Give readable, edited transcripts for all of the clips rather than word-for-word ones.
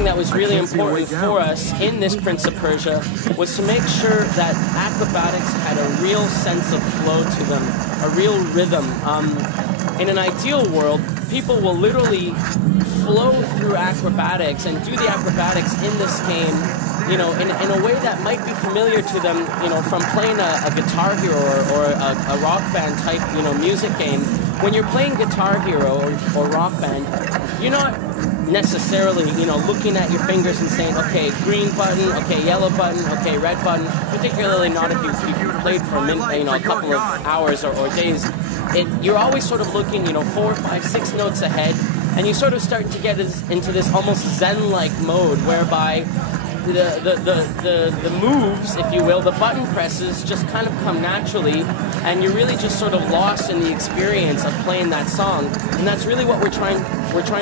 thing that was really important for us in this Prince of Persia was to make sure that acrobatics had a real sense of flow to them, a real rhythm. In an ideal world, people will literally flow through acrobatics and do the acrobatics in this game, you know, in a way that might be familiar to them, you know, from playing a Guitar Hero or a Rock Band type, you know, music game. When you're playing Guitar Hero or Rock Band, you're not necessarily, you know, looking at your fingers and saying, okay, green button, okay, yellow button, okay, red button. Particularly not if you've played for a couple of hours or days. You're always sort of looking, you know, 4, 5, 6 notes ahead, and you sort of start to get into this almost Zen-like mode whereby the moves, if you will, the button presses just kind of come naturally, and you're really just sort of lost in the experience of playing that song. And that's really what we're trying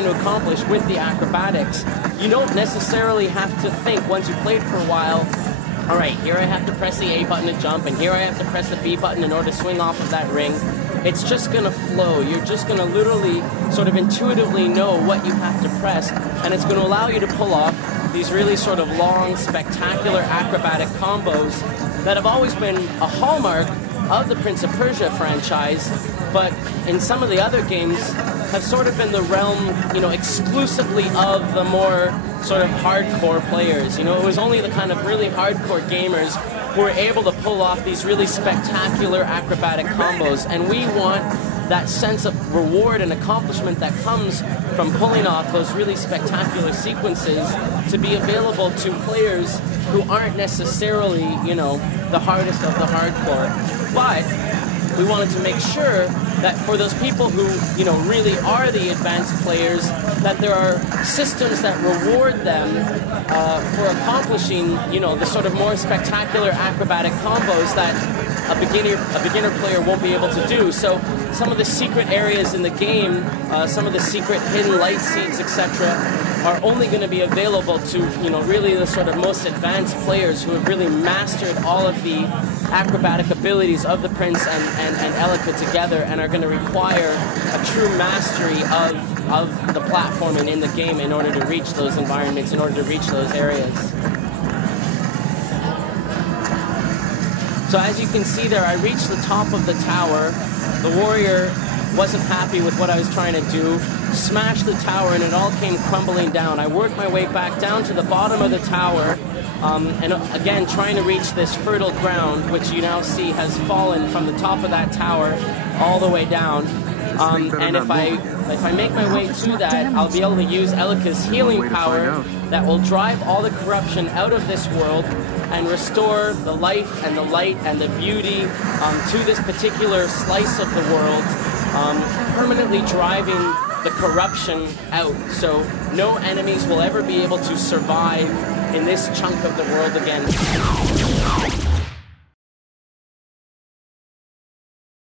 to accomplish with the acrobatics. You don't necessarily have to think once you've played for a while, all right, here I have to press the A button to jump, and here I have to press the B button in order to swing off of that ring. It's just going to flow. You're just going to literally sort of intuitively know what you have to press, and it's going to allow you to pull off these really sort of long, spectacular acrobatic combos that have always been a hallmark of the Prince of Persia franchise, but in some of the other games have sort of been the realm, you know, exclusively of the more sort of hardcore players. You know, it was only the kind of really hardcore gamers who were able to pull off these really spectacular acrobatic combos, and we want that sense of reward and accomplishment that comes from pulling off those really spectacular sequences to be available to players who aren't necessarily, you know, the hardest of the hardcore. But we wanted to make sure that for those people who, you know, really are the advanced players, that there are systems that reward them for accomplishing, you know, the sort of more spectacular acrobatic combos that a beginner player won't be able to do. So some of the secret areas in the game, some of the secret hidden light seeds, etc., are only going to be available to, you know, really the sort of most advanced players who have really mastered all of the acrobatic abilities of the Prince and Elika together, and are going to require a true mastery of the platforming in the game in order to reach those environments, in order to reach those areas. So as you can see there, I reached the top of the tower. The warrior wasn't happy with what I was trying to do, smashed the tower, and it all came crumbling down. I worked my way back down to the bottom of the tower, and again trying to reach this fertile ground, which you now see has fallen from the top of that tower all the way down. And if I make my way to that, I'll be able to use Elika's healing power that will drive all the corruption out of this world and restore the life and the light and the beauty to this particular slice of the world, permanently driving the corruption out. So no enemies will ever be able to survive in this chunk of the world again.